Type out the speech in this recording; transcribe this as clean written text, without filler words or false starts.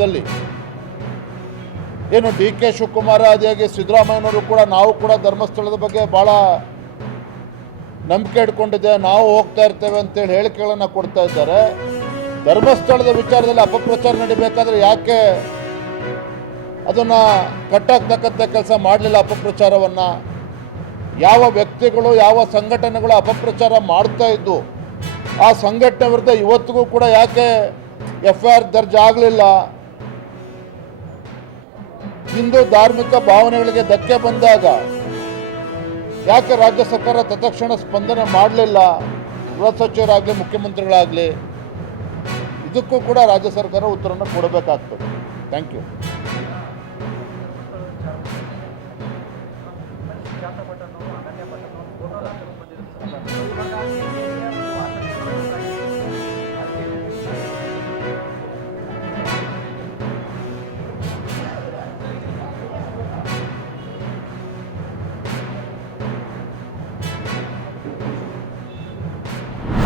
ದಲ್ಲಿ ಏನು D K Shivakumar ಆದಿಯಾಗಿ ಸಿದ್ದರಾಮಯ್ಯನವರು ಕೂಡ ನಾವು ಕೂಡ ಧರ್ಮಸ್ಥಳದ ಬಗ್ಗೆ ಭಾಳ ನಂಬಿಕೆ ಇಟ್ಕೊಂಡಿದ್ದೆ, ನಾವು ಹೋಗ್ತಾ ಇರ್ತೇವೆ ಅಂತೇಳಿ ಹೇಳಿಕೆಗಳನ್ನು ಕೊಡ್ತಾ ಇದ್ದಾರೆ. ಧರ್ಮಸ್ಥಳದ ವಿಚಾರದಲ್ಲಿ ಅಪಪ್ರಚಾರ ನಡಿಬೇಕಾದ್ರೆ ಯಾಕೆ ಅದನ್ನು ಕಟ್ಟಾಕ್ತಕ್ಕಂಥ ಕೆಲಸ ಮಾಡಲಿಲ್ಲ? ಅಪಪ್ರಚಾರವನ್ನು ಯಾವ ವ್ಯಕ್ತಿಗಳು ಯಾವ ಸಂಘಟನೆಗಳು ಅಪಪ್ರಚಾರ ಮಾಡ್ತಾ ಇದ್ದು ಆ ಸಂಘಟನೆ ವಿರುದ್ಧ ಇವತ್ತಿಗೂ ಕೂಡ ಯಾಕೆ FIR ದರ್ಜ್ ಆಗಲಿಲ್ಲ? ಹಿಂದೂ ಧಾರ್ಮಿಕ ಭಾವನೆಗಳಿಗೆ ಧಕ್ಕೆ ಬಂದಾಗ ಯಾಕೆ ರಾಜ್ಯ ಸರ್ಕಾರ ತತ್ಕ್ಷಣ ಸ್ಪಂದನೆ ಮಾಡಲಿಲ್ಲ? ಗೃಹ ಸಚಿವರಾಗಲಿ ಮುಖ್ಯಮಂತ್ರಿಗಳಾಗಲಿ ಇದಕ್ಕೂ ಕೂಡ ರಾಜ್ಯ ಸರ್ಕಾರ ಉತ್ತರವನ್ನು ಕೊಡಬೇಕಾಗ್ತದೆ. Thank you.